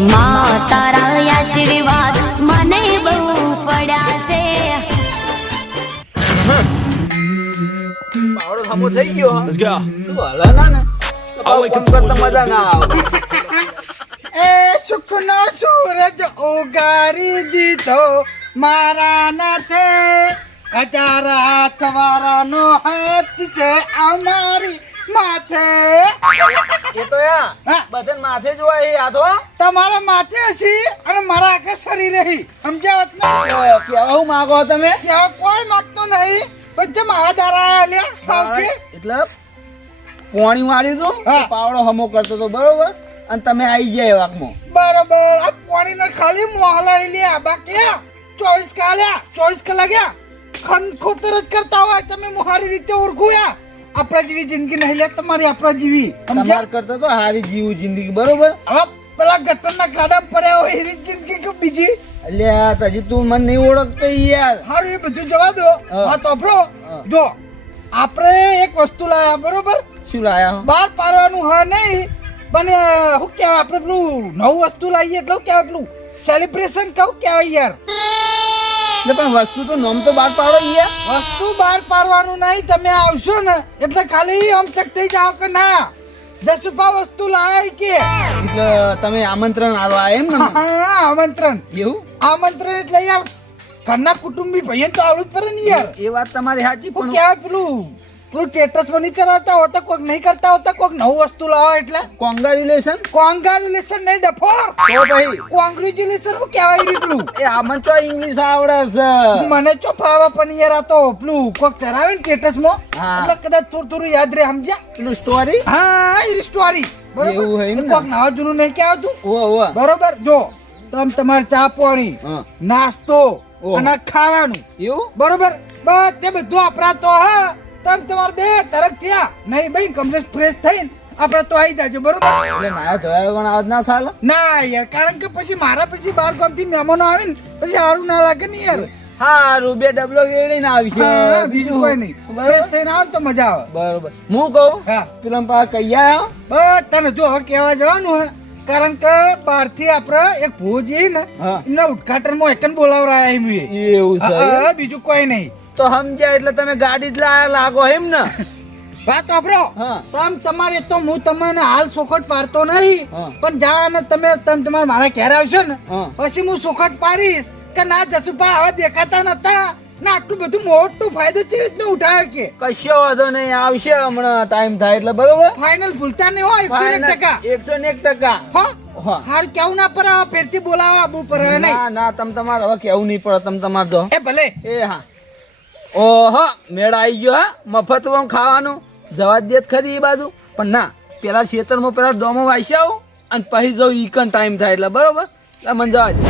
માં તારા આશીર્વાદ મને બહુ પડ્યા છે. પાવડો થામો થઈ ગયો. Let's go. તું હલા ના ને કામ કરતા મજા ના આવે. એ સુખનો સૂરજ ઉગારી દીધો મારા નાથે, હજાર હાથ વાળાનો હાથ છે અમારી માથે. એ તો યા હા. બધાને માથે જ હોય એ આ તો તમારા માથે હશી અને મારા આખે શરીરે હી. સમજાવત ને કેવા હું માગો તમે ત્યાં કોઈ માગતો નહીં. બધે મારા દારા લ્યા ભાવથી. એટલે પોણી વાળ્યું તું હા. પાવડો હમો કરતો તો બરોબર અને તમે આવી ગયા એ વાકમાં બરોબર. આ પાણીને ખાલી મોહલા લ્યા બાકી 24 કલાક 24 કલાક ખનખોતર જ કરતા હોય. તમે મુહારી રીતે ઓળખુયા. આપણા જેવી જિંદગી નહીં લે તમારી. આપણા જેવી સમજ્યા? તમાર કરતા તો હારી જીવું જિંદગી બરોબર. હવે પેલા ગટરના ગાડા પડ્યા હોય એની જિંદગી કે બીજી. એટલે હજી તું મને નહીં ઓળખતો યાર. હારું એ બધું જવા દો. હા. હા તો બ્રો હા. જો આપણે એક વસ્તુ લાયા બરોબર. શું લાયા બહાર પાડવાનું હા નહીં પણ શું કહેવાય આપણે પેલું નવું વસ્તુ લાવીએ એટલે શું કહેવાય પેલું સેલિબ્રેશન કહું કહેવાય યાર. એટલે પણ વસ્તુ તો નોમ તો બાદ પાડો યાર. વસ્તુ બહાર પાડવાનું નહીં. તમે આવશો ને એટલે ખાલી આમ ચક થઈ જાઓ કે ના જસુપા વસ્તુ લાય કે એટલે તમે આમંત્રણ આલવા એમ ને હા આમંત્રણ. એવું આમંત્રણ એટલે યાર ઘરના કુટુંબી ભાઈ તો આવડું જ પડે ને યાર. એ વાત તમારી સાચી હું પણ કહેવાય પેલું સ્ટેટસ પર નહીં કરાવતા હોતા કોઈક નહીં કરતા હોતા કોઈક નવું વસ્તુ લાવો એટલે કોંગ્રેચ્યુલેશન કોંગ્રેચ્યુલેશન નહીં ડફોર. તો ભાઈ કોંગ્રેચ્યુલેશન શું કહેવાય ઈ પેલું એ આમન તો ઇંગ્લિશ આવડે છે. મને ચો ફાવે પણ યાર આ તો પેલું કોક ચરાવે ને સ્ટેટસ માં હા. એટલે કદાચ થોડું થોડું યાદ રહે સમજ્યા. પેલું સ્ટોરી હા એ સ્ટોરી એવું હોય એમ બરોબર. ને? કોક નવા જૂનું નહીં કહેવાતું ઓ બરોબર. જો તમે તમારે ચા પાણી હા. નાસ્તો ઓહ. અને ખાવાનું એવું બરોબર બધે બધું આપણા તો હા તમે તમારે બે તરફ થયા નહીં ભાઈ કમ્પ્લીટ ફ્રેશ થઈને આપણે તો આવી જાજો બરોબર. એટલે નાયા ધોયા પણ આજ ના ચાલે. ના યાર કારણ કે પછી મારા પછી બાર ગામથી મહેમાનો આવે ને પછી સારું ના લાગે ને યાર. હા રૂબે ડબલો વેડીને આવી છે હા, બીજું કોઈ નહીં. ફ્રેશ થઈને આવો ને તો મજા આવે. બરોબર હું કહું હા પેલા પા કહી આયો બસ તમે જો હવે કહેવા જવાનું હે કારણ કે બહારથી આપણે એક ભોજ છે ને હા. એમના ઉદઘાટનમાં એકન બોલાવરાયા એમ એ. એવું છે એમ? હા, બીજું કોઈ નહીં. તો સમજ્યા એટલે તમે ગાડી જ લાયા લાગો એમ ને વાત વાપરો. હા. તમારે તો હું તમને હાલ સોખટ પાડતો નહીં હા. પણ જા ને તમે તમારે મારા ઘેર આવશો ને હા. પછી હું સોખટ પાડીશ કે ના જસુભા હવે દેખાતા નતા ના આટલું બધું મોટું ફાયદો ચી રીતનું ઉઠાવે કે કશો વાંધો નહીં આવશે હમણાં ટાઈમ થાય એટલે બરોબર ફાઇનલ ભૂલતા નહીં હોય 101%. 101%. હા હા. હાર કેવું ના પર ફેરથી બોલાવા આબુ પર નહીં. ના ના તમે તમારે હવે કેવું નહીં પડે તમે તમારે દો એ ભલે એ હા ઓહો મેળ આવી ગયો હા મફત ખાવાનું જવા દે ખરી એ બાજુ પણ ના પેલા ખેતરમાં પેલા ડોમો વાંચી આવું અને પછી જવું ઈકન ટાઈમ થાય એટલે બરોબર એટલે મને જવા દે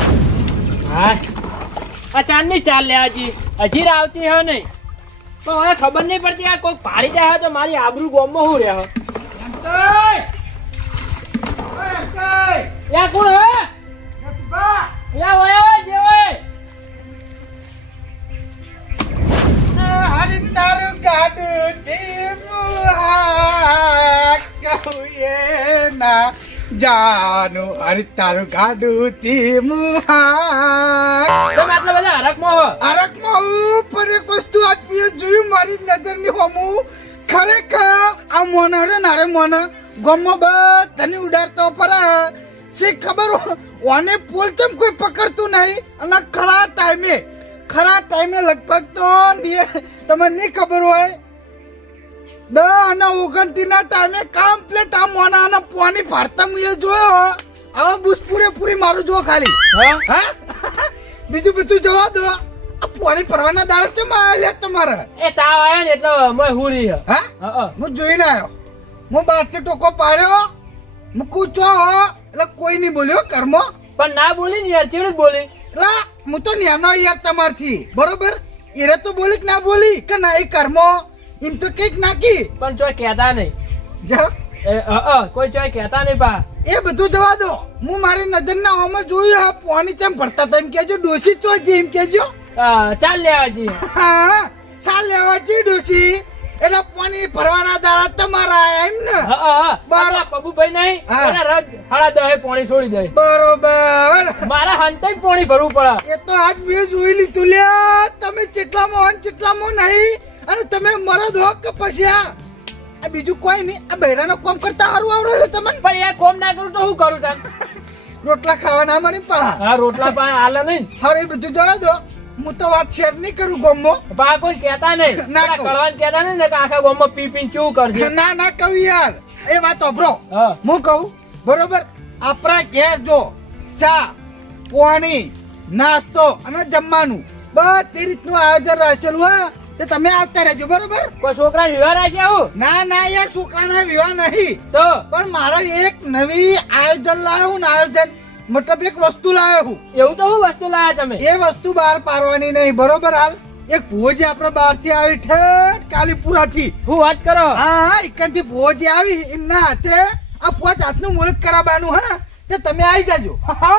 હા આ ચાંદની ચાલ લે હજી આવતી હે નહીં પણ હવે ખબર નહીં પડતી આ કોઈ પાડી જાય તો મારી આબરૂ ગોમમાં હું રહે યા કોણ હવે યા ઓય ઓય જે ઓય હરી તારું ગાડું કહુએ ના જાનું હરી તારું ગાડું તીમુહા. તમે આટલા બધા હરકમાં હો અરકમાં હું પણ એક વસ્તુ આજ મેં જોયું મારી નજરની હોમું ખરેખર આ મોને રે નારે મોને ગમમાં બધાને ઉડાડતો પર શી ખબર ઓને પોલ તેમ કોઈ પકડતું નહીં અને ખરા ટાઈમે લગભગ તો તમને નહીં ખબર હોય 10 અને 29 ના ટાઈમે કમ્પ્લીટ આ મોના અને પોની ભારતા મુએ જોયો હવે બુસ પૂરેપૂરી મારું જો ખાલી હા બીજું બધું જવા દો આ પોની પરવાના દાર છે માલે તમારે એ તાવ આવ્યો ને એટલે મોય હુરી હે હા હા હું જોઈને આવ્યો હું બહારથી ટોકો પાડ્યો મૂકું છો એટલે કોઈ નહીં બોલ્યો ઘરમાં પણ ના બોલી ને યાર ચેડું બોલી એટલે હું તો ન્યાનો યાર તમારથી બરોબર એરે તો બોલી કે ના બોલી કે ના એ ઘરમાં એમ તો કઈક નાખી પણ ચોય કહેતા નહીં જા કોઈ ચોય કહેતા નહીં પા એ બધું જવા દો હું મારી નજરના હોમાં જોયું હા પોની ચમ ભરતા હતા એમ કેજો ડોસી ચો જે એમ કેજો ચાલ લે હજી હા ચાલ લેવા જી ડોસી એટલે પાણી ભરવાના દાડા તમારા આયા એમ ને હા હા બરાબર. આપણા પગુભાઈ નહીં હા. એના રજ 10:30 પાણી છોડી દે બરોબર મારા હંતે જ પાણી ભરવું પડે એ તો આજ મેં જોઈ લીધું લ્યા તમે ચેટલામાં હો ને ચેટલામાં નહીં અને તમે મરદ હો કે પછી આ બીજું કોઈ નહીં આ બૈરાનો કામ કરતા સારું આવડે છે તમને પણ એ કોમ ના કરું તો શું કરું તાર રોટલા ખાવાના મળી પા હા રોટલા પાસે હાલે નહીં હવે એ બધું જવા દો હું તો વાત શેર નહીં કરું ગોમમાં પા કોઈ કહેતા નહીં ના પેલા કહું. કળવાન કહેતા નહીં ને કે આખા ગામમાં પી પીને શું કરશે ના ના કહું યાર એ વાત અભરો હા હું કહું બરોબર આપણા ઘેર જો ચા પાણી નાસ્તો અને જમવાનું બધી રીતનું આયોજન રાખેલું હા તે તમે આવતા રહેજો બરોબર કોઈ છોકરા વિવાહ રાખે આવું ના ના યાર છોકરાના વિવાહ નહીં તો પણ મારે એક નવી આયોજન લાવ્યો હું ને આયોજન મતલબ એક વસ્તુ લાવ્યો હું એવું તો શું વસ્તુ લાયા તમે એ વસ્તુ બહાર પાડવાની નહીં બરોબર હાલ એક ભોજી આપણે બહારથી આવી ઠેઠ કાલીપુરાથી હું વાત કરો હા એકંથી ભોજી આવી એમના હાથે આ 5 હાથનું મુહૂર્ત કરાવવાનું હા તે તમે આવી જાજો હા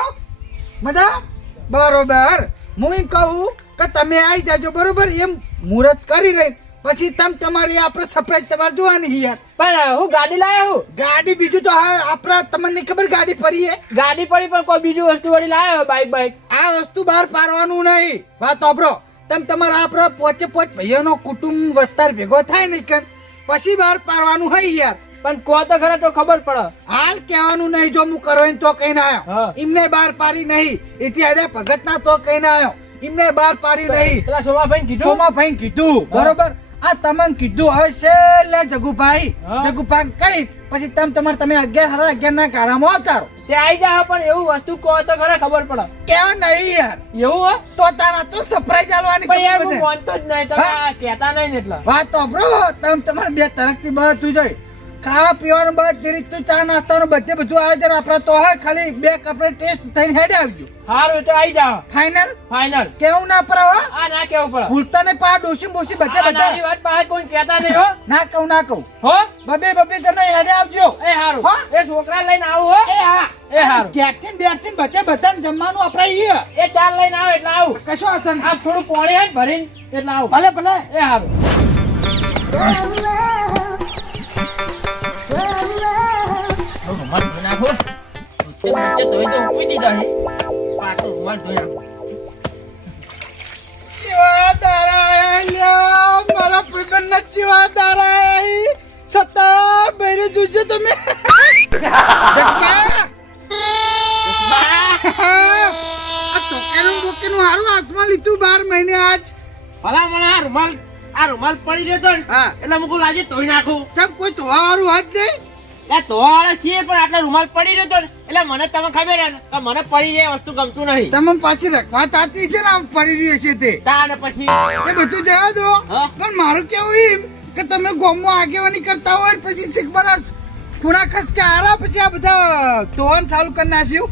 મજા બરોબર હું એમ કહું કે તમે આવી જાજો બરોબર એમ મુહૂર્ત કરી રહી પછી તમે તમારી આપણે સરપ્રાઈઝ તમારે જોવાની યાર પણ હું ગાડી લાયા હું ગાડી બીજું તો હા આપણા તમને નહીં ખબર ગાડી પડી હે ગાડી પડી પણ કોઈ બીજું વસ્તુ વળી લાયો બાઈક આ વસ્તુ બહાર પાડવાનું નહીં વાત ઓબરો તમે તમારા આપણા પોચે પોચ ભાઈઓનો કુટુંબ વસ્તાર ભેગો થાય ને કે પછી બહાર પાડવાનું હોય યાર પણ કો તો ખરા તો ખબર પડે હાલ કહેવાનું નહીં જો હું કરો તો કઈ ના આવ્યો હા. એમને બહાર પાડી નહીં એથી અડે ભગત ના તો કઈ ના આવ્યો એમને બહાર પાડી નહીં પેલા સોમાભાઈ કીધું સોમાભાઈ કીધું હા. બરોબર આ તમને કીધું હવે છેલ્લે જગુભાઈ હા. જગુભાઈ કઈ પછી તમે 11:30 ના કારામાં આવતા તે આવી જાય પણ એવું વસ્તુ કહો તો ખરા ખબર પડે કેવા નહીં યાર એવું હો તો તારા તો સરપ્રાઈઝ આલવાની પણ યાર તમને હું બધે. માનતો જ નહીં તમે હા? આ કહેતા નહીં ને એટલે વાત તો બ્રો તમે તમારે બે તરફથી બધું જોઈ ખાવા પીવાનું બધી રીતનું ચા નાસ્તાનું બધું આયોજન આપડે તો હોય ખાલી 2 કપડે ટેસ્ટ થઈને હેડે આવજો સારું તો આવી જાઓ ફાઈનલ ફાઈનલ કેવું ના પર હવે આ ના કેવું પડે ભૂલતા ને પા ડોસી બોસી આ નાની બધા વાત પાસે કોઈ કહેતા નહીં હો ના કહું હો બબે તને હેડે આવજો એ હારું હા? એ છોકરા લઈને આવું હો એ હા એ હારું. ઘેરથી ને બેરથી ને બધાને જમવાનું આપણે ઈ એ ચાર લઈને આવો એટલે આવું કશો અસર આ થોડું પાણી હે ને ભરીને એટલે આવું ભલે ભલે એ હારું રૂમાલ ધોઈ નાખો ધોઈ તો મૂકી દીધા છે પાછો રૂમાલ ધોઈ નાખો ચીવા દારા લ્યા મારા પીપન ના ચીવા દારા સત્તા બેરે જોજો તમે જગા આ ટોકેનું બોકેનું હારું હાથમાં લીધું 12 મહિને આજ ભલા મને આ રૂમાલ પડી રહ્યો તો ને હા એટલે મુકુ લાગે ધોઈ નાખું ચમ કોઈ તો હારું હાથ દે એટલે ધોવાળા છીએ પણ આટલા રૂમાલ પડી રહ્યો તો ને એટલે મને તમે ખબર હે ને કે મને પડી જાય વસ્તુ ગમતું નહીં તમે પાછી રખવા તાતી છે ને આમ પડી રહ્યું છે તે તાને પછી એ બધું જવા દો હા? પણ મારું કેવું એમ કે તમે ગોમમાં આગેવાની કરતા હોય ને પછી શીખવાના ખૂણા ખસકે આરા પછી આ બધા ધોવાનું ચાલુ કરી નાખ્યું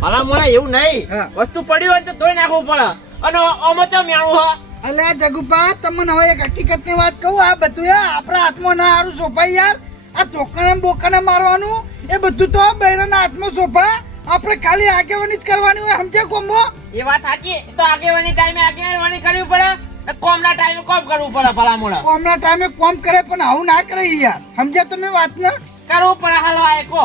ભલા મને એવું નહીં હા. વસ્તુ પડી હોય ને તો ધોઈ નાખવું પડે અને આમાં તો મેણું હા અલ્યા જગુપા તમને હવે એક હકીકત ની વાત કહું આ બધું યાર આપણા હાથમાં ના હારું સોપાઈ યાર આ ચોકાને બોકાને મારવાનું એ બધું તો બૈરાના હાથમાં સોપા આપણે ખાલી આગેવાની જ કરવાની હોય સમજ્યા કોમો એ વાત સાચી તો આગેવાની ટાઈમે આગેવાની કરવી પડે ને કોમના ટાઈમે કોમ કરવું પડે ભલા મોડા કોમના ટાઈમે કોમ કરે પણ આવું ના કરે યાર સમજ્યા તમે વાત ના કરવું પડે હાલવા એકો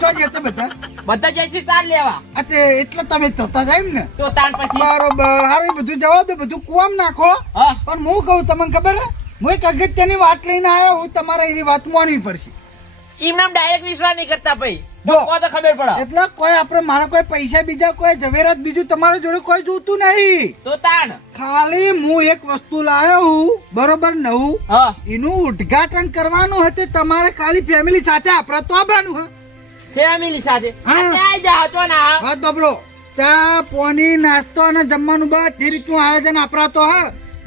તો જતે બધા બધા જઈશું ચાર લેવા અતે એટલે તમે જોતા જાય ને તો તાણ પછી બરોબર હારું બધું જવા દો બધું કુવામ નાખો હા પણ હું કહું તમને ખબર હે હું એક અગત્યની વાત લઈને આવ્યો હું તમારે એની વાત માનવી પડશે એમને ડાયરેક્ટ વિશ્વાસ નહીં કરતા ભાઈ જો. કો તો ખબર પડે એટલે કોઈ આપણે મારા કોઈ પૈસા બીજા કોઈ ઝવેરાત બીજું તમારા જોડે કોઈ જોતું નહીં તો તાણ ખાલી હું એક વસ્તુ લાવ્યો હું બરોબર નવું હા એનું ઉદ્ઘાટન કરવાનું હતું તમારે ખાલી ફેમિલી સાથે આપણે તો આવવાનું હે ફેમિલી સાથે હા. ત્યાં જા હતો ના વાત બબરો ચા પાણી નાસ્તો અને જમવાનું બધી રીતનું આયોજન આપણા તો હે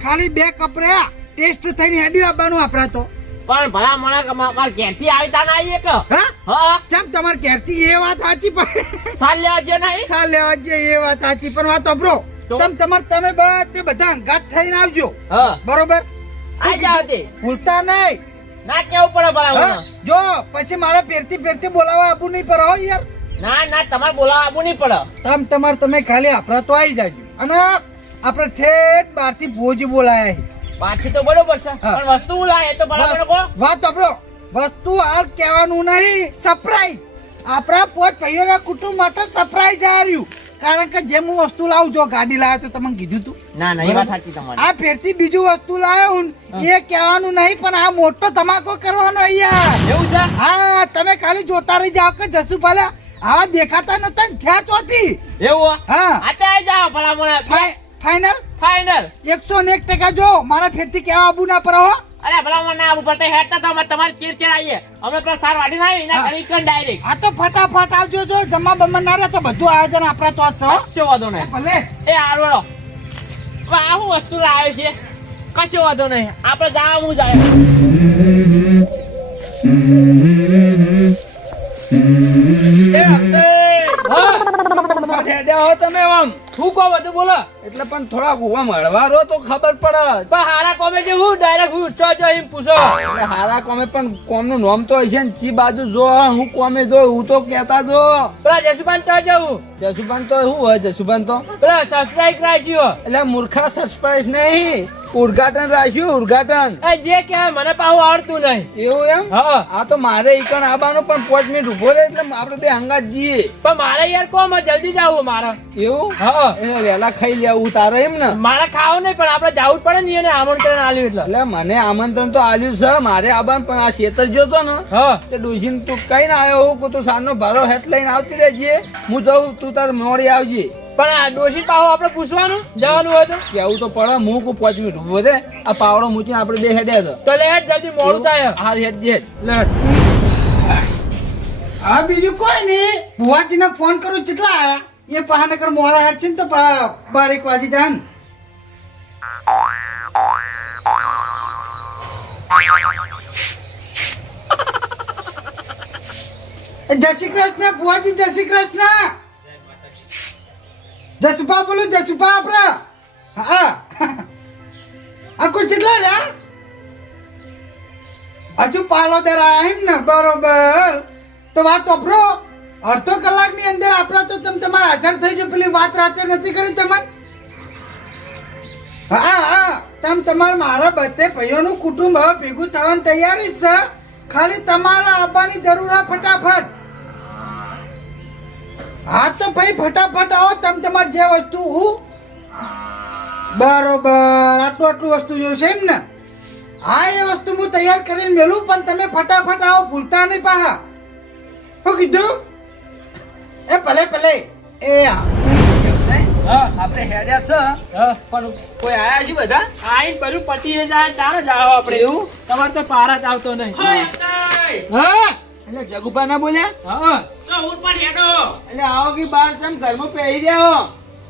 ખાલી 2 કપડે ટેસ્ટ થઈને હેડ્યું આપવાનું આપણા તો પણ ભલા મને માર ઘેરથી આવી તા ના આવીએ કે હા હા ચમ તમારે ઘેરથી એ વાત સાચી પણ સાલ લેવા જે નહીં સા લેવા જે એ વાત સાચી પણ વાત અબરો તો? તમે બધા અંગાત થઈને આવજો હા બરોબર આઈ જાવ તે ભૂલતા નહીં ના કેવું પડે ભલા હા? મને જો પછી મારા ફેરતી બોલાવવા આપવું નહીં પર હો યાર ના તમારે બોલાવા આવવું નહીં પડે તમે ખાલી આપણા તો આવી જાજો અને આપણે ઠેઠ બહારથી ભોજ બોલાયા છે પાછી તો બરોબર છે હા. પણ વસ્તુ હું લાવે તો ભલા મને કહો વાત સાંભળો, વસ્તુ હાલ કહેવાનું નહીં, સરપ્રાઈઝ. આપણા પોત ભાઈઓના કુટુંબ માટે સરપ્રાઈઝ આવ્યું. કારણ કે જેમ હું વસ્તુ લાવું, જો ગાડી લાવ્યો તો તમને કીધું તું. ના ના એ વાત સાચી તમારી આ ફેરથી બીજું વસ્તુ લાવ્યો હું, એ કહેવાનું નહીં, પણ આ મોટો ધમાકો કરવાનો યાર. એવું છે હા, તમે ખાલી જોતા રહી જાઓ કે જસુભાઈ આવા દેખાતા નતા ને થયા ચોથી. એવું હા, આતે આવી જાઓ ભલા મને ફાઈનલ ફાઈનલ 101% જો મારા ફેરથી કેવા આબુ ના પર હો. અરે ભલા મને ના ઉપર તો હેડતા તો અમે તમારી ચીર આવીએ અમે પેલા સાર વાડી ના આવી એના હા. કરી કન ડાયરેક્ટ આ તો ફટાફટ આવજો, જો જમા બમા ના રહે તો બધું આયોજન આપણા તો હશે હો. કશો વાંધો નહીં ભલે એ આરોડો હવે આ હું વસ્તુ લાવે છે કશો વાંધો નહીં આપણે જાવ હું જાય એ અક્ષય! હા હેડ્યા હો તમે આમ શું કહો બધું બોલો એટલે પણ થોડા ગોવા મળવા રહો તો ખબર પડે. પણ હારા કોમે જે હું ડાયરેક્ટ હું ઉઠો જો એમ પૂછો એટલે હારા કોમે પણ કોમનું નામ તો હશે ને, ચી બાજુ જો હું કોમે જો હું તો કેતા જો પેલા જસુભાન તો જવું જસુભાન તો શું હોય જસુભાન તો પેલા સબસ્ક્રાઇબ રાખ્યો એટલે મૂર્ખા સરપ્રાઈઝ નહીં, ઉદઘાટન રાખ્યું ઉદઘાટન. એ જે કહેવાય મને પાછું આવડતું નહીં એવું એમ? હા આ તો મારે ઈકણ આવવાનું પણ 5 મિનિટ ઉભો રહે એટલે આપણે બે હંગાત જઈએ. પણ મારે યાર કોમ જલ્દી જવું મારે એવું? હા એ વહેલા ખાઈ લેવું તારે એમ ને? મારે ખાવું નહીં પણ આપણે જવું જ પડે ને એને આમંત્રણ આલ્યું એટલે એટલે મને આમંત્રણ તો આલ્યું છે મારે આવવાનું, પણ આ શેતર જોતો ને હા તે ડોશીને તું કઈ ના આવ્યો હું તું સારનો ભારો હેઠ લઈને આવતી રહેજે, હું જઉં તું તાર મોડી આવજે. પણ આ ડોશી પાછું આપણે પૂછવાનું જવાનું હોય તો કેવું તો પડે, હું કોઈ 5 મિનિટ ઉભો રહે. આ પાવડો મૂકીને આપણે બે હેડ્યા તો લે હેડ જલ્દી મોડું થાય હાર હેડ જે લે હા, બીજું કોઈ નહીં. ભુવાજીને ફોન કરું કેટલા આયા એ પહાનગર મોરા હેડ છે ને તો 12 વાગી જાય ને. જય શ્રી કૃષ્ણ ભુવાજી, જય શ્રી કૃષ્ણ. જસુભા બોલો, જસુભા આપડા. હા આ કોઈ કેટલા રહ્યા હજુ પાલોદર આયા એમ ને? બરોબર. તો વાત વાપરો, અડધો કલાકની અંદર આપણા તો તમે તમારા હાજર થઈ જાઓ. પેલી વાત રાતે નથી કરી તમે? હા હા, તમે તમારા મારા બધે ભાઈઓનું કુટુંબ હવે ભેગું થવાની તૈયારી જ છે. ખાલી તમારા આવવાની જરૂર છે ફટાફટ. હા તો ભાઈ ફટાફટ આવો, તમે તમારી જે વસ્તુ હું બરોબર આટલું આટલું વસ્તુ જોઈશે એમ ને? હા, એ વસ્તુ હું તૈયાર કરીને મેલું, પણ તમે ફટાફટ આવો, ભૂલતા નહીં પાહા. શું કીધું? એ ભલે ભલે. એ હા, હા આપણે હેડ્યા છે હા પણ કોઈ આયા છે બધા? આઈને બધું પતી જાય ચાલે જાવ આપણે એવું? તમારે તો પારા જ આવતો નહીં હા એટલે જગુપા ના બોલ્યા? હા તો હું પણ હેડો એટલે આવો કે બાર ચમ ઘરમાં પહેરી રહ્યા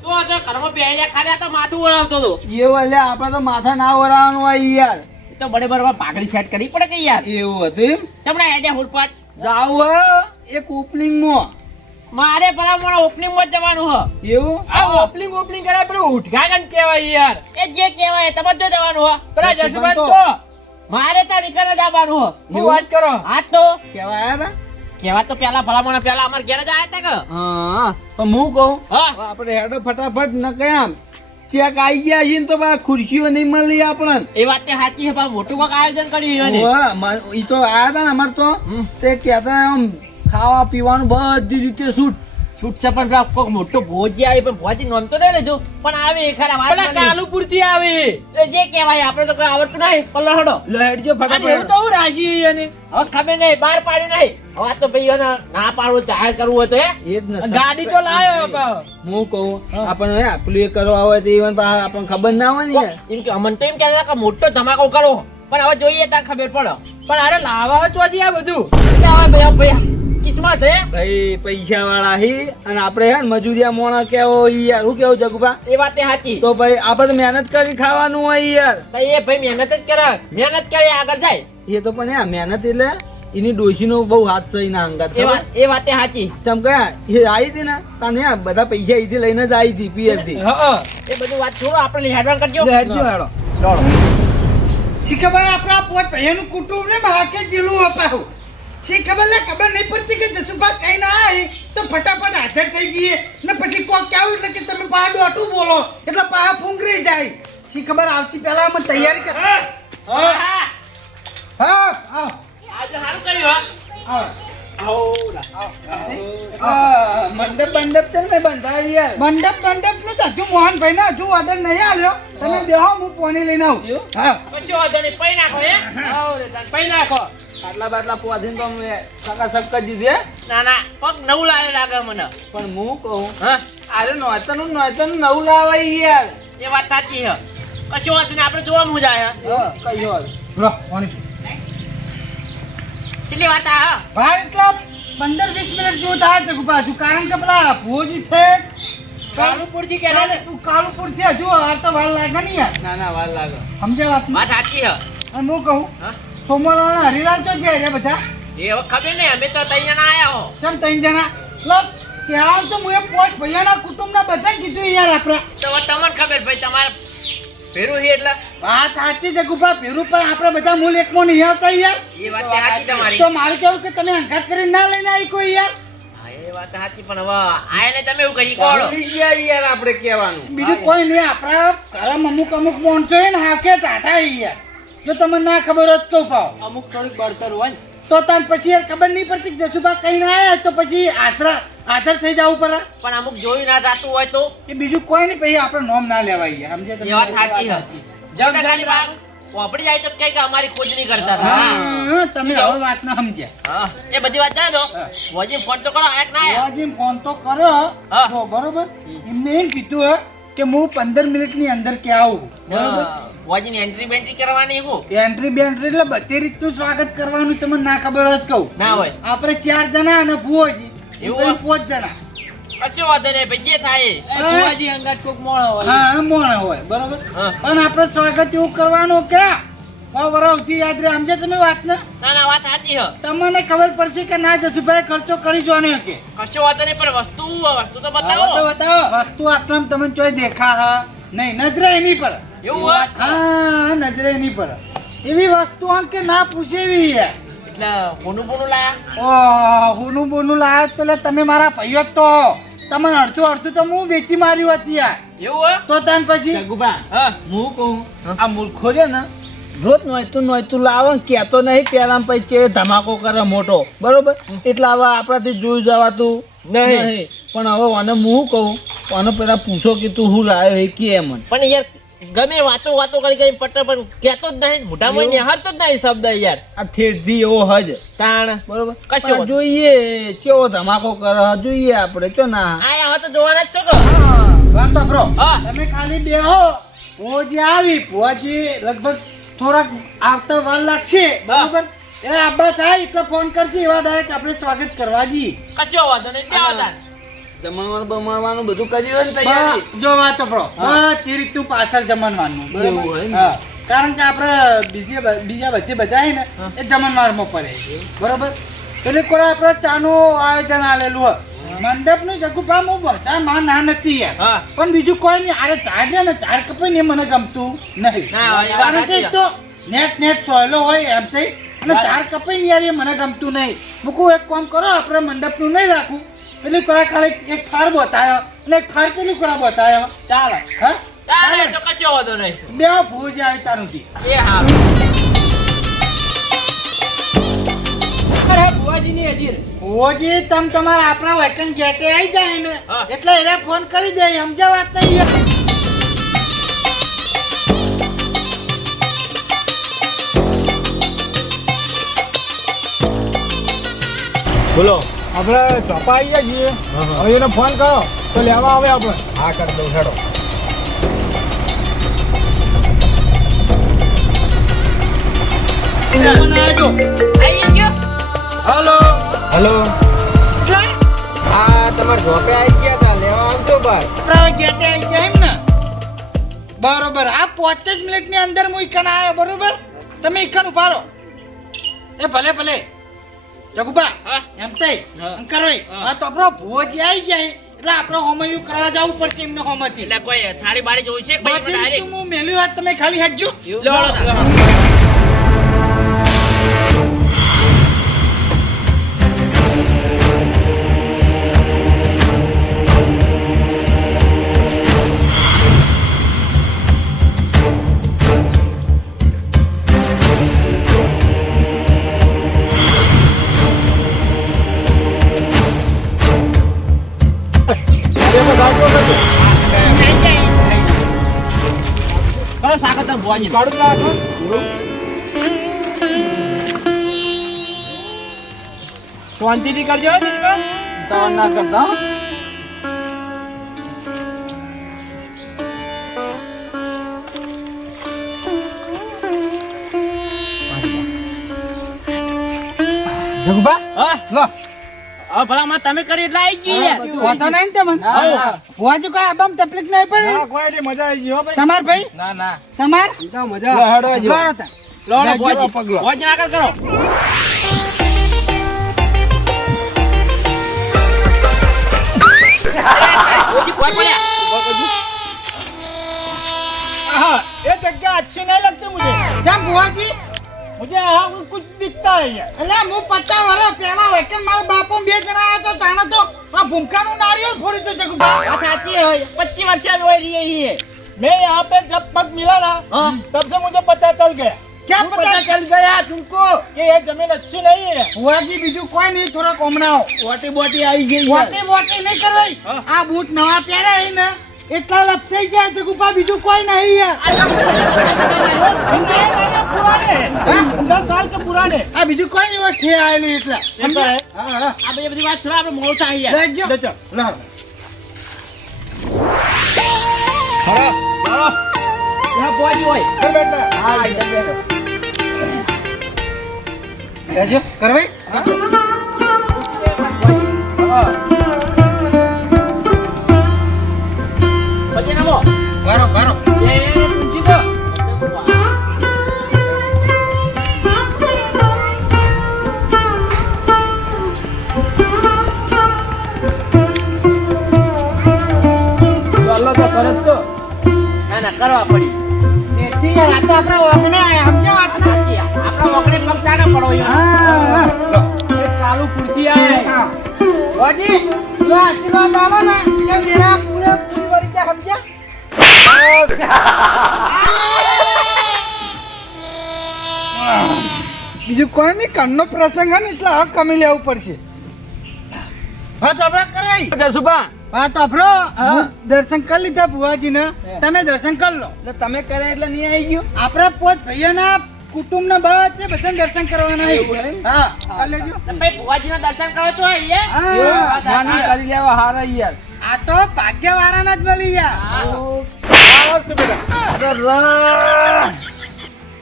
તો જો ઘરમાં પહેર્યા ખાલી તો માથું ઓળાવતો હતો એવું? એટલે આપણે તો માથા ના વરાવાનું હોય યાર. તો બડે બરોબર પાઘડી સેટ કરવી પડે કે યાર એવું હતું એમ? તમને હેડ્યા હુરપાટ જાવ એક ઓપનિંગ માં. મારે ભલા મને ઓપનિંગ માં જ જવાનું હ એવું? આ ઓપનિંગ ઓપનિંગ કરાય પેલું ઉદ્ઘાટન કહેવાય યાર એ જે કહેવાય તમારે જો જવાનું હ પેલા જસુભાન તો મારે ત્યાં નીકળે જ આવવાનું હ હું વાત કરો હા તો કેવા આયા હતા? કહેવા તો પેલા ભલા મને પેલા અમારે ઘેર જ આવ્યા હતા કે હા પણ હું કહું હા આપણે હેડો ફટાફટ ન કેમ ચેક આવી ગયા છે ને તો બા ખુરશીઓ નહીં મળી આપણને. એ વાત તે સાચી છે પણ મોટું કોક આયોજન કર્યું છે ઈ તો આયા હતા ને અમાર તો તે કહેતા આમ ખાવા પીવાનું બધી રીતે છૂટ. છૂટ છે પણ પેલા કોક મોટો ભોજી આવી પણ ભોજી નોમ તો નહીં લીધું પણ આવી ખરા વાત પેલા મળી. કાલુપુર થી આવી એ જે કહેવાય આપણે તો કઈ આવડતું નહીં પલ્લો હડો લહેડજો અને એવું ફટાફટ. તો હું રાજી એને હવે ખબર નહીં બહાર પાડ્યું નહીં હવે આ તો ભાઈ એને ના પાડવું જાહેર કરવું હોય તો એ જ ને. ગાડી તો લાયો બાપા. હું કહું આપણને પેલું એ કરવા હોય તો even પાછા આપણને ખબર ના હોય ને યાર. એમ કે અમને તો એમ કહેતા હતા કે મોટો ધમાકો કરો પણ હવે જોઈએ ત્યાં ખબર પડે પણ અરે લાવા ચોથી આ બધું એટલે હવે ભાઈ કિસ્મત હે ભાઈ પૈસા વાળા હી અને આપણે હે ને મજૂરિયા મોણા કેવો ઈ યાર. શું કેવું જગુભા? એ વાત એ સાચી તો ભાઈ આપણે તો મહેનત કરી ખાવાનું હોય યાર. તો એ ભાઈ મહેનત જ કરે મહેનત કરે આગળ જાય એ તો પણ યાર મહેનત એટલે એની ડોશીનો બહુ હાથ છે એના અંગાત. એ વાત એ સાચી ચમકા એ આવી હતી ને તાને યાર બધા પૈસા અહીંથી લઈને જ આવી હતી પિયર થી. હા એ બધું વાત છોડો આપણે હેડવાન કરજો હેડજો હેડો. શી ખબર આપણા પોત ભાઈઓનું કુટુંબ ને હાકે જીલું અપાવું. શી ખબર નહીં પડતી કે જસુભા કઈ ના આવી તો ફટાફટ હાજર થઈ જઈએ ને પછી કોક કેવું એટલે કે તમે પા દોટું બોલો એટલે પા ફૂંગરી જાય. શી ખબર આવતી પહેલા અમે તૈયારી કર. હા હા આવ આજે સારું કર્યું આવ મંડપ બંડપ છે ને બંધાય યાર. મંડપ નું તો હજુ મોહનભાઈ ને હજુ ઓર્ડર નહીં આવ્યો. તમે બેહો હું પોણી લઈને આવું. હા કશો વાંધો નહીં પૈ નાખો હે આવો રે તાન પૈ નાખો. આટલા બાટલા પોધીને તો અમે સકા સક કરી દીધી હે. ના ના પગ નવું લાગે મને પણ હું કહું હા અરે નોતનું નવું લાવાય યાર. એ વાત સાચી છે કશો વાંધો નહીં આપણે જોવા મું જાય હા કઈ વાત. લો પોણી કેટલી વાત આ ભાઈ એટલે 15-20 મિનિટ જેવું થાય છે બાજુ. કારણ કે પેલા ભોજી છે કાલુપુરથી કેલા ને કાલુપુર થી હજુ આ તો વાર લાગે નહીં યાર. ના ના વાર લાગે. સમજે વાત વાત સાચી છે અને હું કહું હા સોમવારના હરિલાલ તો જાય રે બધા. એ હવે ખબર નહીં અમે તો તઈ જણા આયા હો કેમ 3 જણા લો ત્યાં તો હું એ પોચ ભૈયાના કુટુંબના બધા કીધું યાર આપણે. તો હવે તમને ખબર ભાઈ તમારે ફેરું છે એટલે વાત સાચી છે ગુફા ફેરું પણ આપણે બધા મૂળ એકમાં નહીં આવતા યાર. એ વાત સાચી તમારી તો મારે કેવું કે તમે અંગાત કરીને ના લઈને આવી કોઈ યાર. હા, એ વાત સાચી પણ હવે આયને તમે એવું કહી કોડો ભૂલી ગયા યાર આપણે કહેવાનું. બીજું કોઈ નહીં આપણા ઘરમાં અમુક માણસો હોય ને હાકે ટાટા યાર. જો તમને ના ખબર હોત તો પાવ અમુક થોડીક બળતર હોય ને તો તાન પછી યાર ખબર નહીં પડતી કે જસુબા કઈ ના આયા તો પછી હાજર થઈ જવું પડે. પણ અમુક જોયું ના જાતું હોય તો એ બીજું કોઈ નહીં પછી આપણે નોમ ના લેવાય યાર. સમજે એ વાત સાચી છે જવડા ખાલી બાગ વાપરી જાય તો કઈ કે અમારી ખોજ નહીં કરતા હતા હા, તમે હવે વાત ના સમજ્યા. હા એ બધી વાત જાય તો હા. વોજી ફોન તો કરો આયા કે ના આયા? બાવાજી ફોન તો કર્યો હા. તો બરોબર એમને એમ કીધું હે કે હું 15 મિનિટની અંદર કે આવું બરોબર. વોજીની એન્ટ્રી બેન્ટ્રી કરવાની હું એન્ટ્રી બેન્ટ્રી એટલે બધી રીતનું સ્વાગત કરવાનું તમને ના ખબર હોય તો કહું. ના હોય આપણે 4 જણા અને ભુવોજી એવું? એવું 5 જણા. કશો વાંધો નહીં ભાઈ જે થાય એ. એ ભુવાજી અંગાત કોક મોણો હોય હા મોણા હોય બરોબર. હા. પણ આપણે સ્વાગત એવું કરવાનું કે વરાવથી યાદ રહે. સમજે તમે વાત ને ના ના વાત સાચી છે તમને ખબર પડશે કે ના જસુભાઈ ખર્ચો કરી જોને કે કશો વાંધો નહીં પણ વસ્તુ તો આવો તો બતાવો બતાવો વસ્તુ આટલામાં તમને ચોય દેખા હા નહીં નજરે એની પર. એવું હોય હા નજરે એની પર એવી વસ્તુ આમ કે ના પૂછે એવી યાર. એટલે બોનું બોનું લાયા હુનું બોનું લાયા તો એટલે તમે મારા ભાઈઓ જ તો તમને અડધું તો હું વેચી માર્યું હતી યાર. એવું હોય તો તાન પછી જગુબા હા હું કહું આ મૂર્ખો છે ને રોજ નોયતું લાવે ને કહેતો નહીં પહેલા પછી ચેવે ધમાકો કરે મોટો બરોબર એટલે હવે આપણાથી જોઈ જવાતું નહીં. પણ હવે મને હું કહું અને પેલા પૂછો કે તું હું લાવ્યો એ કે મને. પણ યાર ગમે વાતો કરી પટ્ટા પણ કહેતો જ નહીં મોઢામાં નિહાળતો જ નહીં શબ્દ યાર આ ઠેઠથી એવો હજ તાણ બરોબર કશો પણ જોઈએ કેવો ધમાકો કરે જોઈએ આપણે ચો ના આયા હો તો જોવાના જ છો કે વાત તો બ્રો હા. તમે ખાલી બેહો. ભુવાજી આવી ભુવાજી લગભગ થોડાક આવતા વાર લાગશે બરોબર. એટલે આબા થાય એટલે ફોન કરશે એવા ડાયરેક્ટ આપણે સ્વાગત કરવા જઈએ. કશો વાંધો નહીં બે આવતા જમણવાનું બમણવાનું બધું કરી હોય ને તૈયારી જો વાત તો બ્રો બધી રીતનું પાછળ જમણવાનું એવું હોય બરોબર. ને. હા કારણ કે આપણે બીજા બધી બધા છે ને એ જમણવારમાં પડે બરોબર. એટલે કોઈ આપણે ચાનું આયોજન આલેલું હોય મંડપનું જગુભા હું બધા માં ના નથી યાર. હા. પણ બીજું કોઈ નહીં. અરે ઝાડ છે ને ઝાડ કપાય ને એ મને ગમતું નહીં. ના, એ વાત કારણ કે સાચી. એક તો નેટ સોયલો હોય એમ થઈ અને ઝાડ કપાય ને યાર એ મને ગમતું નહીં. મૂકું એક કામ કરો આપણે મંડપનું નહીં રાખવું પેલું કરા ખાલી એક ફાર બતાયો અને એક ફાર પેલું કરા બતાયો. ચાલો હા ચાલે તો કશો વાંધો નહીં બે ભૂજ આવી તારુંથી. એ હા અરે ભુવાજીની હજીર ભુવોજી તમ તમારા આપણા વતન ગેટે આવી જાય ને હા. એટલે એને ફોન કરી દે સમજ્યા વાત નહીં યાર. બોલો આપણે ચોપા આવી ગયા છીએ હવે એને ફોન કરો તો લેવા આવે આપણે. હા કરી દઉં હેડો. ફોન આવ્યો. આઈ ગયો હલો હલો એટલે હા તમારે ઝોપે આવી ગયા તા લેવા આવજો ભાઈ. આપણા ગેટે આવી જાય એમ ને બરોબર. આ 5 મિનિટની અંદર હું ઈકન આવ્યો બરોબર. તમે ઈકન ઉભા રહો. એ ભલે ભલે જગુબા હા. એમ થઈ અંકર હા તો આપણો ભુવોજી આવી જાય એટલે આપણે હોમયું કરવા જવું પડશે એમને હોમથી. એટલે કોઈ થાળી બાળી જોઈ છે કે ભાઈ બધી ડાયરેક્ટ રીતનું હું મેલ્યું હાથ તમે ખાલી હટજો. અરે બધા જો કરજો. કરો સાકર તમે ભુવાજી કાઢું નાખો. શાંતિથી કરજો હો, જસભા. તાવ ના કરતા હો. જગુભા હા લો હવે ભલા માં તમે કરી એટલે આવી ગઈ યાર. વાતો નહીં ને તમને હા. ભુવાજી કોઈ આબામ તકલીફ નહીં પડી ના, કોઈ નહીં, મજા આવી ગઈ હો ભાઈ. તમાર ભાઈ ના ના તમાર લે, હેડવા જેવો. બરો તા. લો લો લેજો ભુવાજી પગલો. ભુવાજી આગળ કરો. ભુવાજી ભુવાજી પડ્યા. हाँ, ये जगह अच्छी नहीं लगती मुझे. જેમ ભુવાજી मुझे यहाँ कुछ दिखता है ये. એટલે હું 50 વર્ષ પહેલા વેકન મારા બાપો બે જણા આયા તો તાણે તો આ ભૂમકાનું નારિયેળ ફોડી તો જગુભા વાત સાચી હોય 25 વર્ષ રોઈ રહી है. मैं यहाँ पे जब पग मिला ना हाँ। तब से मुझे पता चल गया ક્યાં पता પતા चल गया तुमको कि ये जमीन अच्छी नहीं है. ભુવાજી બીજું કોઈ નહીં થોડા કોમણાઓ वोटी बोटी आई गई है। વોટી વોટી નહીં કરવાઈ આ બૂટ નવા પહેર્યા હી ને એટલા લપસાઈ ગયા જગુભા બીજું કોઈ નહીં યાર पुराने हाँ? 10 साल के पुराने. આ બીજું કોઈ નહીં ઠે આયેલું એટલે ऐसा है. હા હા આ બધી વાત છોડો, આપણે મોડું થાય યાર. લેજો ले चल. લો ત્યાં ભુવાજી હોય. फिर बैठना. હા ઇધર બેઠો. લેજો કરવાઈ પછી નમો. બારો બારો ये तुलसी तो ચાલો તો કરે જ તો. ના ના કરવા પડી. એથી યાર આ તો આપણે ઓગણે આયા સમજો વાત ના આપણા મોકળે પગ ચાલે પડો યાર. હા ये कालू कुर्ती आए હા ભુવાજી જો આશીર્વાદ આલો ને કે મેરા પૂરે પૂરી વળી તે સમજ્યા બીજું કોઈ નહીં કાનનો પ્રસંગ હે ને એટલે હક કમી લેવું પડશે હા તો આપણે કરાઈ જસુભા, હા તો આપણો હા. દર્શન કરી લીધા ભુવાજીને તમે દર્શન કરી લો એટલે તમે કરે એટલે નહીં આવી ગયું. આપણે પોત ભાઈઓના કુટુંબના બધે બધાને દર્શન કરવાના છે. એવું એમ? હા કરી લેજો તો ભાઈ ભુવાજીના દર્શન કરો છો અહીંયા. હા ના ના કરી લેવા હારા યાર. આ તો ભાગ્યવાળાના જ મળી યાર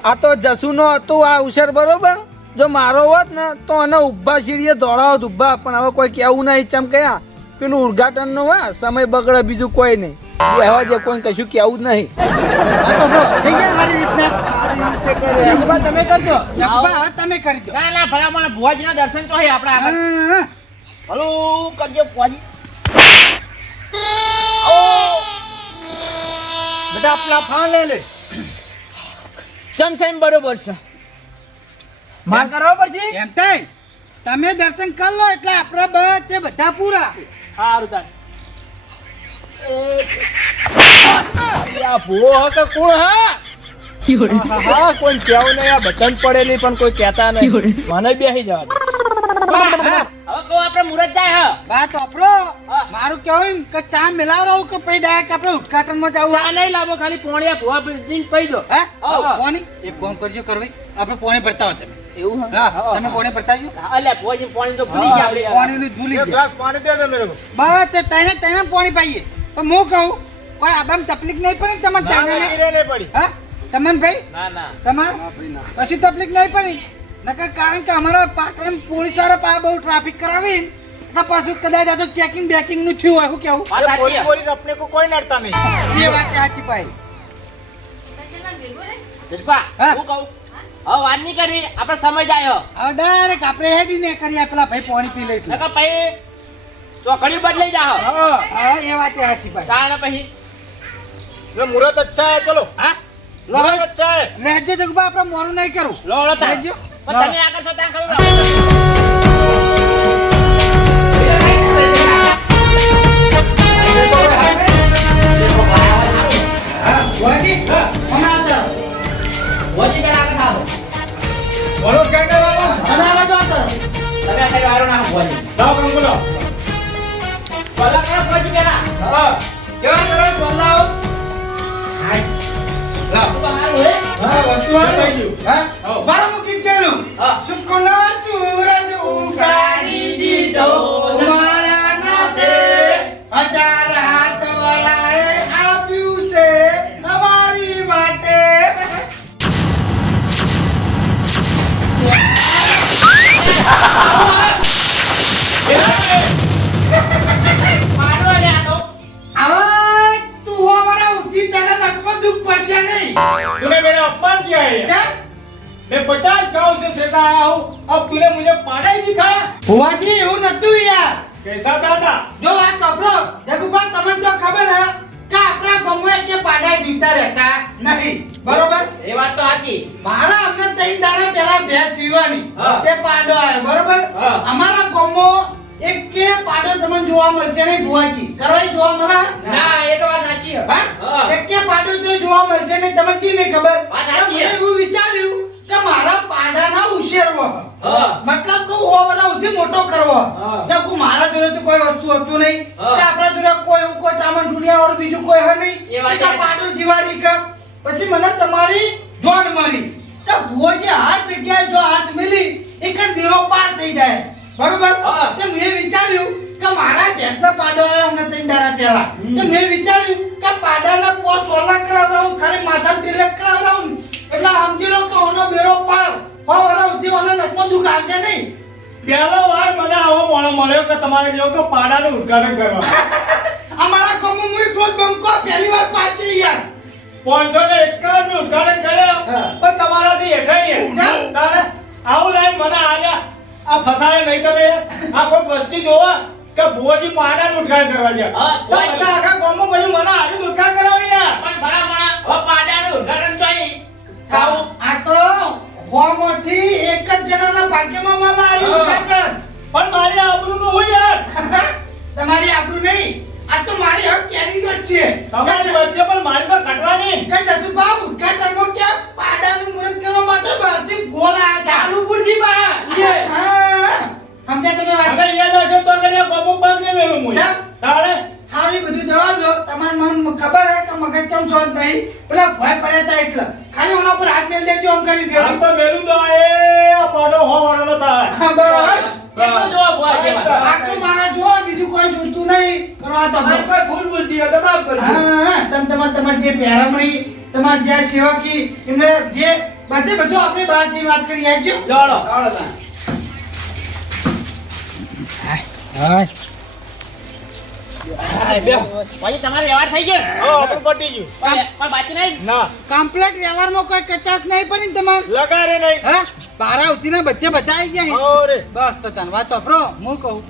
આ તો જસુનો હતું આ ઉછેર બરોબર. જો મારો હોત ને તો એને ઉભા સીડીએ દોડાવત ઉભા, પણ હવે કોઈ કેવું નહીં. ચમ કયા પેલું ઉદઘાટન નો હોય સમય બગડે, બીજું કોઈ નહીં. બેહવા દે, કોઈ કશું કેવું જ નહીં. હા તો બરો થઈ ગયા મારી રીતના जगभा તમે કરજો જગભા હવે તમે કરી દો ના ના ભલા મને ભુવાજીના દર્શન તો હોય આપણે આગળ. હા, હલો કરજો ભુવાજી. बेटा अपना फान ले ले. જમસેમ બરોબર છે. માર કરાવો પડશે એમ થાય તમે દર્શન કરી લો એટલે આપણે બધે બધા પૂરા સારું તાર આ ભૂવો કે કોણ હા હા કોઈ કેવું નહીં. આ બટન પડેલી પણ કોઈ કહેતા નહીં. મને બેસી જવા દે. હા, હવે કહો આપણે મુરત જાય હ. વાત વાપરો મારું કેવું એમ કે ચા મિલાવ રહું કે પછી ડાયરેક્ટ આપણે ઉદઘાટનમાં જવું આ નહીં લાવો, ખાલી પોણિયા ભૂવા પીને પી દો. હે હા. પોણી એક કામ કરજો કરવી આપણે પોણી ભરતા હો તમે એવું હ? હા તમે પોણી ભરતા જો અલ્યા ભુવાજી પાણી તો ભૂલી ગયા આપણે. પોણીનું ભૂલી एक ગયા गिलास पानी दे दे मेरे को. બસ તે તને પોણી પાઈએ પણ હું કહું કોઈ આબામ તકલીફ નહીં પડી તમારે नहीं જાણે रहने पड़ी. હા તમને ભાઈ ના ના તમારે કશી તકલીફ નહીં પડી નકર કારણ કે અમારા પાટણ પોલીસ વાળા પાસે બહુ ટ્રાફિક કરાવી તો પાછું કદાચ આ તો ચેકિંગ બેકિંગ નું થયું હોય શું કેવું વાત ये સાચી पुलिस હ. पुलिस अपने को कोई नड़ता नहीं. એ વાત સાચી ભાઈ જસભા, હા. હું કહું હવે વાત નહીં કરી આપણે સમય જાય હ. હવે ડાયરેક્ટ આપણે હેડી ને કરીએ પેલા ભાઈ પાણી પી લે એટલે નકર પછી ચોકડી બદલાઈ જા હ. હા. હા એ વાત સાચી ભાઈ તાણે પછી ये मुहूर्त अच्छा है चलो. હા मुहूर्त अच्छा है. લેજો જગબા આપણે મોરું નહીં કરું લોડો તાર. લેજો. પણ તમે આગળ છો ત્યાં ખરું ભુવાજી, હમણાં આવતા રહો. ભુવાજી પહેલા આગળ થાઓ. बोलो क्या कर रहा हो? તમે આવા જો આવતા રહો. તમે આ સાઈડ વાળો ના ભુવાજી. लाओ कंगो लाओ. પહેલા કરો ભુવાજી થઈ ગયું. હા મારા મુખી કેલું સુકનો સૂરજ ઉગાડી દીધો મારા નાતે હજાર હાથ વરાળે આપ્યું છે અમારી માટે હવે તું હોવાના ઉઠી તને લગભગ દુઃખ પડશે નહીં तूने मेरा अपमान किया है क्या? मैं 50 गांव से सेटा आया हूँ अब तूने मुझे पाड़ा ही दिखाया હોવાથી એવું નતું યાર कैसा था જો વાત સાંભળો જગુભા તમને તો ખબર હે કે આપણા ગામમાં કે પાડા જીવતા રહેતા નહીં બરોબર એ વાત તો સાચી મારા અમને 3 દાડા પહેલા ભેંસ વીવાની હા. તે પાડો આવ્યો બરોબર હા. અમારા ગામમાં એક કે પાડો તમને જોવા મળશે નહીં ભુવાજી કરવાય જોવા મળે ના એ તો વાત સાચી છે. હા હા. એક કે પાડો જો જોવા મળશે નહીં તમને કી નહીં ખબર વાત સાચી મેં છે. એવું વિચાર્યું કે મારા પાડાના ઉછેરવો હા. મતલબ કે ઓવરા ઉધી મોટો કરવો હા. કે કોઈ મારા જોડે તો કોઈ વસ્તુ હતું નહીં હા. કે આપણા જોડે કોઈ એવું કોઈ ટામણ ઢૂંઢિયા ઓર બીજું કોઈ હે નહીં એ વાત કે સાચી. પાડો જીવાડી કે પછી મને તમારી જોડ મળી તો ભુવાજી હર જગ્યાએ જો હાથ મિલી એક જ દીરો પાર થઈ જાય બરોબર હા. તો મેં વિચાર્યું કે મારા ભેંસના પાડો આવ્યો અમને 3 દાડા પહેલા તો મેં વિચાર્યું કે પાડાના પોસ ઓલા કરાવરાવું ખાલી માથા તિલક કરાવરાવું એટલે સમજી લો કે ઓનો બેરો પાર હોવરા ઉધી ઓને નતમાં દુખ આવશે નહીં પહેલો વાર મને આવો મોણો મળ્યો કે તમારે જેવો કે પાડાનું ઉદ્ઘાટન કરવા અમારા ગામમાં હું એક રોજ બંકો પહેલી વાર પાછી યાર 551 નું ઉદ્ઘાટન કર્યો હા. પણ તમારાથી હેઠાઈ જાઓ. તારે આવું લાઈન મને આલ્યા આ ફસાય નહીં તમે આ કોઈ વસ્તી જોવા કે ભુવાજી પાડાનું ઉદ્ઘાટન કરવા ગયા હા, તો બધા આખા ગામમાં પછી મને આગળ ઉદ્ઘાટન કરાવી યાર પણ ભલામણ હવે પાડાનું ઉદ્ઘાટન ચોઈ ખાવું આ તો હોમોથી એક જ જણાના ભાગ્યમાં મળે આ હા. ઉદ્ઘાટન પણ મારી આબરૂનું હોય યાર તમારી આપણું નહીં આ તો મારી હક કેરીગટ છે તમારી વચ્ચે પણ મારી તો કટવાની કે જસુભા ઉદ્ઘાટનમાં કે પાડાનું મુહૂર્ત કરવા માટે બહારથી ગોળ આયા હતા ચાલુપુરથી બા ઈએ. હા સમજ્યા તમે વાત અને યાદ હશે તો કરી ગોમો પગ ને મેલું મુય જા. તારે હારી બધું જવા દો તમાર મન ખબર હે કે મગજ ચમ સોત નહીં પેલા ભય પડ્યા તા એટલે ખાલી ઓના પર હાથ મેલ દેજો આમ કરી આમ તો મેલું તો આ પાડો હોવાનો થાય હા બરાબર કેટલું જોવા ભુવાજી માં? આટલું મારા જો બીજું કોઈ જોતું નહીં કરવા તો મારે કોઈ ફૂલ બોલતી હોય તો માફ કરજો. હા તમાર જે પહેરામણી તમાર જે આ સેવકી એમને જે બધું આપણે બહારથી વાત કરી આવજો ચાલો ભુવાજી તમારો વ્યવહાર થઈ ગયો હા આપણું પટી ગયું કોઈ બાકી નહીં ના કમ્પ્લીટ વ્યવહારમાં કોઈ કચાશ નહીં પડી ને તમાર લગારે નહીં હા પારા ઉતીને બધે બધા આવી ગયા ઓરે બસ તો તને વાત વાપરો હું કહું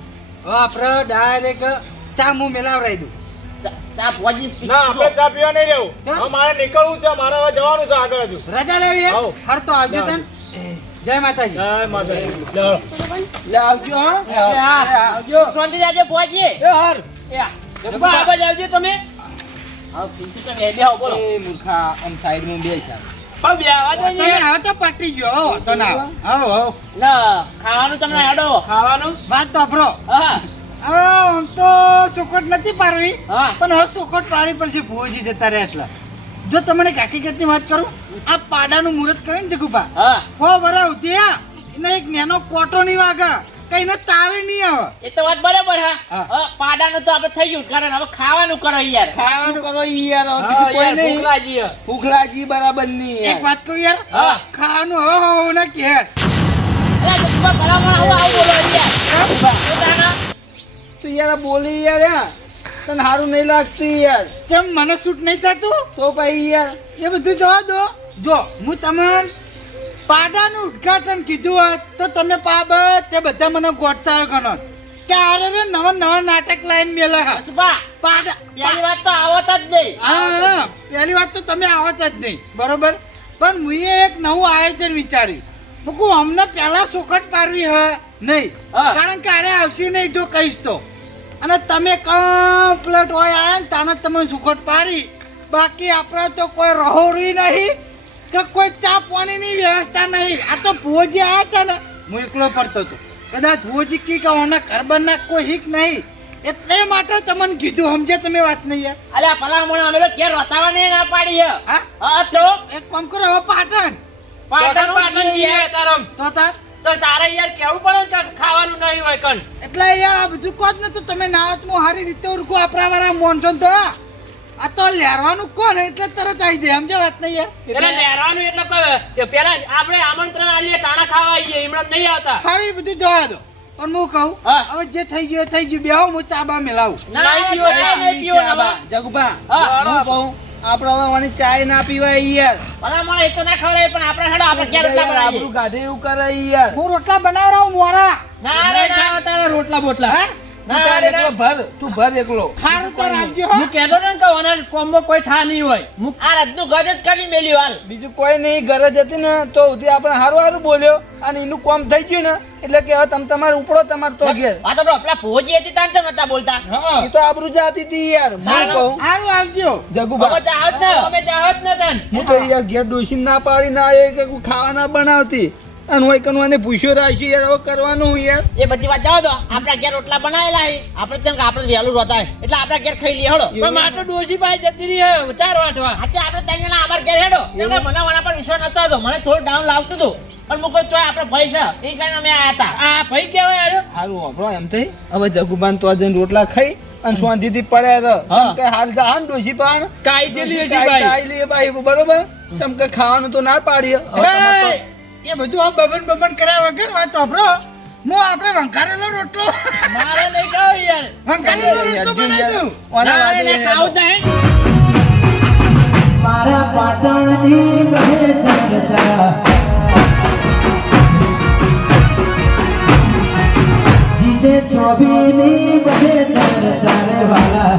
હવે આપણે ડાયરેક્ટ ચા મું મેલાવરાઈ દઉં ચા ભુવાજી ના આપણે ચા પીવા નહીં રહેવું કેમ? હવે મારે નીકળવું છે મારે હવે જવાનું છે આગળ હજુ રજા લેવી હે આવો. હર તો આવજો તને જય માતાજી જય માતાજી ચાલો લે આવજો હા આવજો શાંતિ જાજો ભુવાજી એ હાર એ આ. જબ્બા, આ બાજુ આવજો તમે હા પિંકી તમે એ બેહો બોલો એ મૂર્ખા આમ સાઈડમાં બેસા પણ બેહવા દો તમે ને. હવે તો પટી ગયો હો તો ના આવો આવો ના ખાવાનું તમને હેડો ખાવાનું વાત તો વાપરો હા હવે આમ તો સુકોટ નથી પાડવી હા. પણ હવે સુકોટ પાડી પછી ભોજી જતા રહે એટલે જો તમને હકીકતની વાત કરું આ પાડાનું મુહૂર્ત કરે ને જગુભા હા હો બરા ઉધ્યા એને એક નેનો કોટો નહીં વાગે કઈ ને તાવે નહીં આવે એ તો વાત બરાબર હા હા. હા, પાડાનું તો આપણે થઈ ગયું કારણ હવે ખાવાનું કરો યાર ખાવાનું કરો ઈ યાર હવે હા, બીજું કોઈ યાર, નહીં ભૂખ લાગી છે. ભૂખલાજી બરાબર નહીં એક યાર વાત કહું યાર હા. ખાવાનું હવે હવે ના કે એ જબ્બા, ભલામણ આવું આવું બોલો યાર પોતાના. તું યાર બોલી યાર હા તને સારું નહીં લાગતું યાર કેમ મને શૂટ નહીં થતું તો પછી યાર એ બધું જવા દો જો હું તમને પાડાનું ઉદ્ઘાટન કીધું હોત તો તમે પાબત તે બધા મને ગોઠસાયો ગણો કે આરે રે નવા નવા નાટક લાઈન મેલે હા જબ્બા, પાડા પહેલી વાત તો આવત જ નહીં હા પહેલી વાત તો તમે આવત જ નહીં બરોબર પણ મુએ એક નવું આયોજન વિચાર્યું મૂકું અમને પહેલા ચોખટ પાડવી હ નહીં હા. કારણ કે અરે આવશે નહીં જો કહીશ તો અને તમે કમ્પ્લેટ હોય આયા ને તાને તમે ચોખટ પાડી બાકી આપણે તો કોઈ રહોડી નહીં કે કોઈ ચા પાણીની વ્યવસ્થા નહીં આ તો ભોજી આવ્યા હતા ને હું એકલો પડતો હતો કદાચ ભોજી કી કે ઓના ઘરબરના કોઈ હિક નહીં એટલે માટે તમને કીધું સમજે તમે વાત નહીં યાર અલ્યા ભલામણ અમે તો ઘેર રોતાવાની ના પાડી છે હા હા તો એક કામ કરો હવે પાટણ પાટણ પાટણ જઈએ તારમ. તો તાર તો તારે યાર કેવું પડે ને કે ખાવાનું નહીં હોય કણ. એટલે યાર આ બધું કોજ ને તો તમે નાવત હું હારી રીતે ઓળખું આપણા વાળા મોનસો તો આ તો લેરવાનું કોણ એટલે તરત આવી જાય સમજો વાત નહીં યાર એટલે લેરવાનું એટલે કે પેલા આપણે આમંત્રણ આલીએ તાણા ખાવા આવીએ એમણે નહીં આવતા. હારું એ બધું જવા દો પણ હું કહું હા. હવે જે થઈ ગયું એ થઈ ગયું બેહો હું ચાબા મેલાવું નહીં પીવો ચા, નહીં પીવો ને હવે. જગુભા હા. હું કહું આપણે હવે મને ચાય ના પીવાય યાર ભલા મને એ તો ના ખવડાવે પણ આપણે હેડો આપણે ઘેર રોટલા બનાવીએ. આબરૂ કાઢે એવું કરે યાર હું રોટલા બનાવરાવું મોરા ના રે ના તારા રોટલા બોટલા. હા તું તાર એકલો ભર તું ભર એકલો હારું તો રાખજો હો હું કહેતો હતો ને કે ઓના કોમ્બો કોઈ ઠા નહીં હોય. હું આ રદનું ગજ જ કરી મેલ્યું હાલ. બીજું કોઈ નહીં ગરજ હતી ને તો ઉધી આપણે હારું હારું બોલ્યો અને એનું કોમ થઈ ગયું ને એટલે કે હવે તમે તમારે ઉપડો તમારે તો ઘેર આ તો પેલા ભોજી હતી તાન તો નતા બોલતા. હા. એ તો આબરૂ જાતી હતી યાર હું કહું હારું આવજો જગુભા હવે જાવ જ ને. અમે જાવત ને તન. હું તો યાર ઘેર ડોસી ના પાડી ના એ કે કોઈ ખાવાના બનાવતી અને હોય કનવાને પૂછ્યો રાખ્યું યાર હવે કરવાનું હું યાર એ બધી વાત જાવ દો આપણા ઘેર રોટલા બનાવેલા છે આપણે તેમ કે આપણે વહેલું રોતા હોય એટલે આપણે ઘેર ખાઈ લઈએ હેડો. પણ મારે તો ડોશી પાસે જતી રહી હે 4 વાટવા. આજે આપણે ત્રણ જણા અમારા ઘેર હેડો કેમ કે મને વાળા પર વિશ્વાસ નતો હતો મને થોડું ડાઉન લાવતું હતું પણ હું કોઈ ચોય આપણે ભાઈ છે એ કઈને અમે આયા હતા. આ ભાઈ કેવાય યાર. હારું વાપરો એમ થઈ હવે જગુબાન તો જઈને રોટલા ખાઈ અને શાંતિથી પડ્યા રહો હા. કેમ કે હાલ જા હા ને ડોસી પણ કાઈ જેલી હશે ભાઈ. કાઈ લઈએ ભાઈ બરોબર કેમ કે ખાવાનું તો ના પાડીએ હવે તમારે તો- એ બધું આ બબન કર્યા વગર વાત તોપરો હું આપણે વંકારેલો રોટલો મારે નહીં ખાવ યાર. વંકારેલો રોટલો બનાવી દઉં ઓના ના, વાદે ના, હેડો. ખાવું તો હે. મારા પાટણની બહે ચર્ચા જીતે ચોબીની બહે ચર્ચા રે વાલા